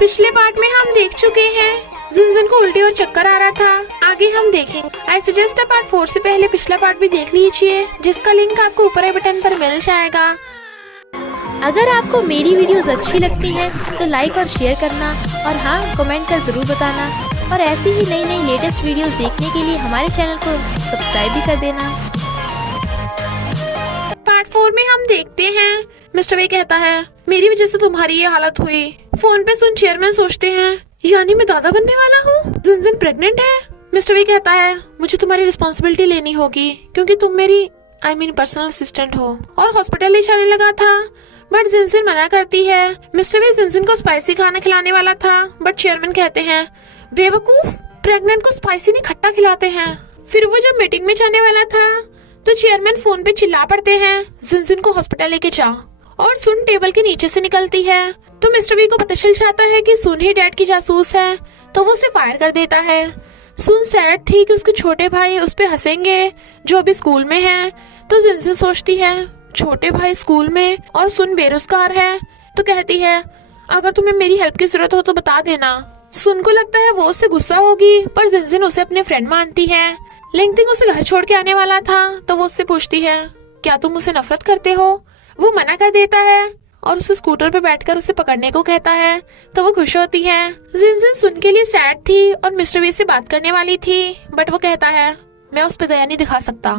पिछले पार्ट में हम देख चुके हैं जिनजिन को उल्टी और चक्कर आ रहा था। आगे हम देखेंगे। आई सजेस्ट पार्ट 4 से पहले पिछला पार्ट भी देख लीजिए, जिसका लिंक आपको ऊपर आई बटन पर मिल जाएगा। अगर आपको मेरी वीडियोस अच्छी लगती है तो लाइक और शेयर करना, और हाँ, कमेंट कर जरूर बताना। और ऐसी ही नई नई लेटेस्ट वीडियोस देखने के लिए हमारे चैनल को सब्सक्राइब भी कर देना। पार्ट 4 में हम देखते हैं मिस्टर वे कहता है, मेरी वजह से तुम्हारी ये हालत हुई। फोन पे सुन चेयरमैन सोचते हैं, यानी मैं दादा बनने वाला हूँ। जिनजिन प्रेग्नेंट है। मिस्टर वे कहता है, मुझे तुम्हारी रिस्पॉन्सिबिलिटी लेनी होगी क्योंकि तुम मेरी पर्सनल असिस्टेंट हो। और हॉस्पिटल ले जाने लगा था, बट जिनजिन मना करती है। मिस्टर वे जिनजिन को स्पाइसी खाना खिलाने वाला था, बट चेयरमैन कहते हैं, बेवकूफ, प्रेग्नेंट को स्पाइसी नहीं खट्टा खिलाते हैं। फिर वो जब मीटिंग में जाने वाला था तो चेयरमैन फोन पे चिल्ला पड़ते हैं, जिनजिन को हॉस्पिटल लेके जा। और सुन टेबल के नीचे से निकलती है तो मिस्टर वी को पता चल जाता है कि सुन ही डैड की जासूस है, तो वो उसे फायर कर देता है। सुन सैड थी कि उसके छोटे भाई उस पे हंसेंगे जो अभी स्कूल में है, तो जिनजिन सोचती है छोटे भाई स्कूल में और सुन बेरोजगार है, तो कहती है अगर तुम्हें मेरी हेल्प की जरूरत हो तो बता देना। सुन को लगता है वो उससे गुस्सा होगी, पर जिनजिन उसे अपने फ्रेंड मानती है। लिंगटिंग उसे घर छोड़ के आने वाला था, तो वो उससे पूछती है, क्या तुम उसे नफरत करते हो? वो मना कर देता है और उसे स्कूटर पे बैठकर उसे पकड़ने को कहता है, तो वो खुश होती है। जिनजिन सुन के लिए सैड थी और मिस्टर वी से बात करने वाली थी, बट वो कहता है, मैं उस पे दया नहीं दिखा सकता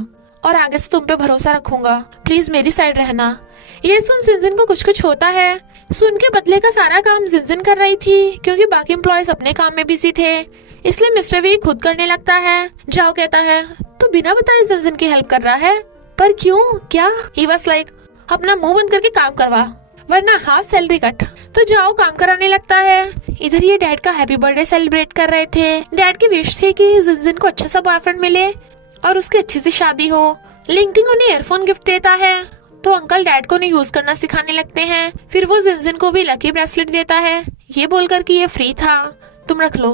और आगे से तुम पे भरोसा रखूंगा, प्लीज मेरी साइड रहना। ये सुन जिनजिन को कुछ होता है। सुन के बदले का सारा काम जिनजिन कर रही थी क्योंकि बाकी एम्प्लॉयज अपने काम में बिजी थे, इसलिए मिस्टर वी खुद करने लगता है। जाओ कहता है, तो बिना बताए जिनजिन की हेल्प कर रहा है, पर क्यों, क्या? ही वाज लाइक, अपना मुंह बंद करके काम करवा वरना हाफ सैलरी कट। तो जाओ काम कराने लगता है। इधर ये डैड का हैप्पी बर्थडे सेलिब्रेट कर रहे थे। डैड की विश थी कि जिनजिन को अच्छा सा बॉयफ्रेंड मिले और उसकी अच्छी सी शादी हो। लिंगटिंग उन्हें ईयरफोन गिफ्ट देता है, तो अंकल डैड को उन्हें यूज करना सिखाने लगते हैं। फिर वो जिनजिन को भी लकी ब्रेसलेट देता है, ये बोलकर कि ये फ्री था, तुम रख लो।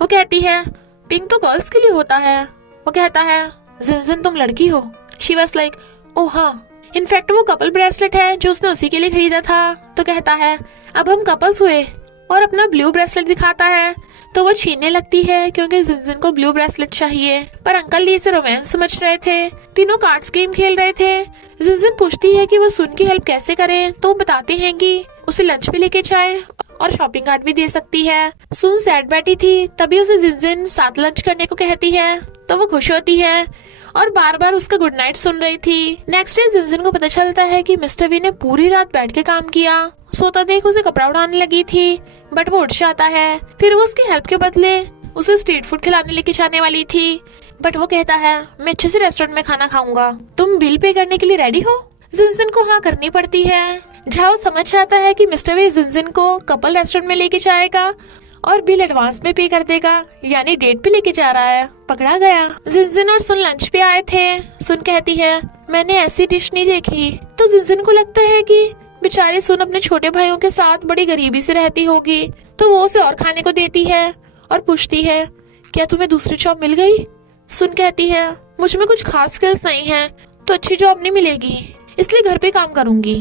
वो कहती है, पिंक तो गर्ल्स के लिए होता है। वो कहता है, जिनजिन तुम लड़की हो। शी वाज लाइक, ओह हाँ, इनफैक्ट वो कपल ब्रेसलेट है जो उसने उसी के लिए खरीदा था। तो कहता है, अब हम कपल्स हुए, और अपना ब्लू ब्रेसलेट दिखाता है। तो वो छीनने लगती है क्योंकि जिनजिन को ब्लू ब्रेसलेट चाहिए, पर अंकल ली इसे रोमांस समझ रहे थे। तीनों कार्ड्स गेम खेल रहे थे। जिनजिन पूछती है कि वो सुन की हेल्प कैसे करे, तो वो बताते हैं कि उसे लंच पे लेके जाए और शॉपिंग कार्ड भी दे सकती है। सुन सैड बैठी थी, तभी उसे जिनजिन साथ लंच करने को कहती है, तो वो खुश होती है और बार बार उसका गुड नाइट सुन रही थी। नेक्स्ट डे जिनजिन को पता चलता है कि मिस्टर वी ने पूरी रात बैठ के काम किया। सोता देख उसे कपड़ा उड़ाने लगी थी, बट वो उठ जाता है। फिर वो उसकी हेल्प के बदले उसे स्ट्रीट फूड खिलाने लेके जाने वाली थी, बट वो कहता है, मैं अच्छे से रेस्टोरेंट में खाना खाऊंगा, तुम बिल पे करने के लिए रेडी हो? जिनजिन को हाँ करनी पड़ती है। जाओ समझ जाता है कि मिस्टर वे जिनजिन को कपल रेस्टोरेंट में लेके जाएगा और बिल एडवांस में पे कर देगा, यानी डेट पे लेके जा रहा है। पकड़ा गया। जिनजिन और सुन लंच पे आए थे। सुन कहती है, मैंने ऐसी डिश नहीं देखी। तो जिनजिन को लगता है कि बेचारी सुन अपने छोटे भाइयों के साथ बड़ी गरीबी से रहती होगी, तो वो उसे और खाने को देती है और पूछती है, क्या तुम्हें दूसरी जॉब मिल गई? सुन कहती है, मुझ में कुछ खास स्किल्स नहीं है, तो अच्छी जॉब नहीं मिलेगी, इसलिए घर पे काम करूंगी।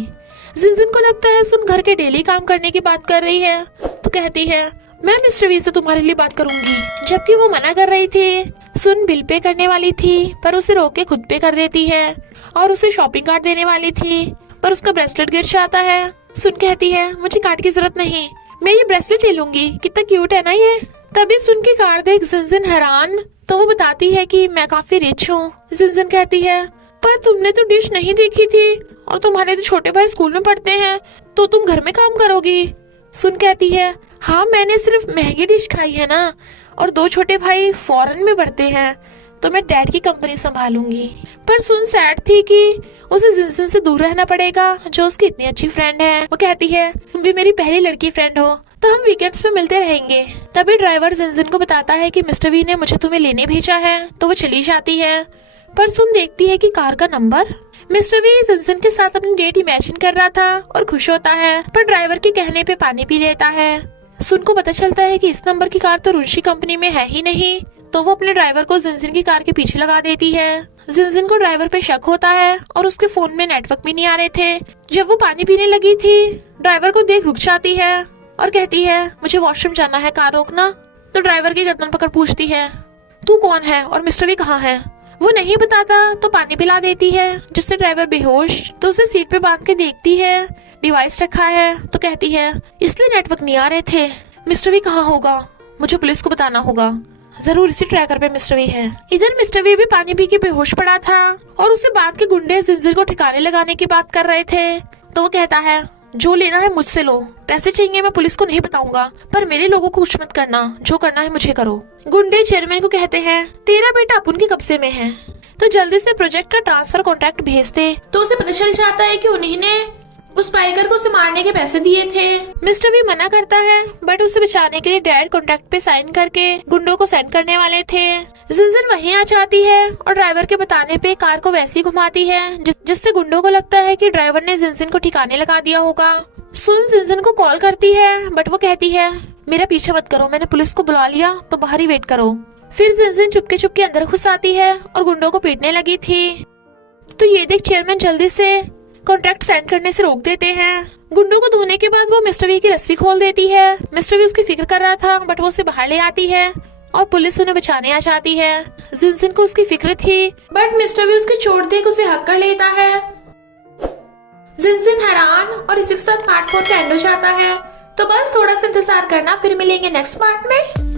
जिनजिन को लगता है सुन घर के डेली काम करने की बात कर रही है, तो कहती है, मैं मिस्टर वी से तुम्हारे लिए बात करूंगी, जबकि वो मना कर रही थी। सुन बिल पे करने वाली थी, पर उसे रोक के खुद पे कर देती है और उसे शॉपिंग कार्ड देने वाली थी, पर उसका ब्रेसलेट गिर जाता है। सुन कहती है, मुझे कार्ड की जरूरत नहीं, मैं ये ब्रेसलेट ले लूंगी, कितना क्यूट है ना ये। तभी सुन की कार्ड देख जिनजिन हैरान, तो वो बताती है कि मैं काफी रिच हूँ। जिनजिन कहती है, पर तुमने तो डिश नहीं देखी थी और तुम्हारे तो छोटे भाई स्कूल में पढ़ते हैं, तो तुम घर में काम करोगी? सुन कहती है, हाँ मैंने सिर्फ महंगी डिश खाई है ना, और 2 छोटे भाई फॉरेन में पढ़ते हैं, तो मैं डैड की कंपनी संभालूंगी। पर सुन सैड थी कि उसे जिनजिन से दूर रहना पड़ेगा जो उसकी इतनी अच्छी फ्रेंड है। वो कहती है, तुम भी मेरी पहली लड़की फ्रेंड हो, तो हम वीकेंड्स पे मिलते रहेंगे। तभी ड्राइवर जिनजिन को बताता है कि मिस्टर वी ने मुझे तुम्हें लेने भेजा है, तो वो चली जाती है। पर सुन देखती है कि कार का नंबर। मिस्टर वी जिनजिन के साथ अपनी डेट इमेजिन कर रहा था और खुश होता है, पर ड्राइवर के कहने पे पानी पी लेता है। सुन को पता चलता है कि इस नंबर की कार तो रुचि कंपनी में है ही नहीं, तो वो अपने ड्राइवर को जिनजिन की कार के पीछे लगा देती है। जिनजिन को ड्राइवर पे शक होता है और उसके फोन में नेटवर्क भी नहीं आ रहे थे। जब वो पानी पीने लगी थी, ड्राइवर को देख रुक जाती है और कहती है मुझे वॉशरूम जाना है, कार रोकना। तो ड्राइवर की गर्दन पकड़ पूछती है तू कौन है और मिस्टर वी कहाँ है। वो नहीं बताता तो पानी पिला देती है जिससे ड्राइवर बेहोश। तो उसे सीट पे बांध के देखती है, डिवाइस रखा है। तो कहती है इसलिए नेटवर्क नहीं आ रहे थे। मिस्टर वी कहाँ होगा, मुझे पुलिस को बताना होगा, जरूर इसी ट्रैकर पे मिस्टर वी है। इधर मिस्टर वी भी पानी पी के बेहोश पड़ा था और उसे बांध के गुंडे जिंजीर को ठिकाने लगाने की बात कर रहे थे। तो वो कहता है जो लेना है मुझसे लो, पैसे चाहिए मैं पुलिस को नहीं बताऊंगा, पर मेरे लोगों को कुछ मत करना, जो करना है मुझे करो। गुंडे चेयरमैन को कहते हैं तेरा बेटा अपन के कब्जे में है, तो जल्दी से प्रोजेक्ट का ट्रांसफर कॉन्ट्रैक्ट भेज दे। तो उसे पता चल जाता है कि उन्हीं ने उस पाइकर को उसे मारने के पैसे दिए थे। मिस्टर वी मना करता है बट उसे बचाने के लिए डायरेक्ट कॉन्ट्रैक्ट पे साइन करके गुंडों को सेंड करने वाले थे। जिनजिन वहीं आ जाती है और ड्राइवर के बताने पे कार को वैसे ही घुमाती है जिससे गुंडों को लगता है कि ड्राइवर ने जिनजिन को ठिकाने लगा दिया होगा। सुन जिनजिन को कॉल करती है बट वो कहती है मेरा पीछा मत करो, मैंने पुलिस को बुला लिया, तो बाहर ही वेट करो। फिर जिनजिन चुपके चुपके अंदर घुस आती है और गुंडों को पीटने लगी थी। तो ये देख चेयरमैन जल्दी से कॉन्ट्रैक्ट सेंड करने से रोक देते हैं। गुंडों को धोने के बाद वो मिस्टर वी की रस्सी खोल देती है। मिस्टर वी उसकी फिक्र कर रहा था बट वो उसे बाहर ले आती है और पुलिस उन्हें बचाने आ जाती है। जिनजिन को उसकी फिक्र थी बट मिस्टर वी उसकी चोट देख उसे हक कर लेता है। जिनजिन हैरान और इसी के साथ पार्ट 4 का एंड हो जाता है। तो बस थोड़ा सा इंतजार करना, फिर मिलेंगे नेक्स्ट पार्ट में।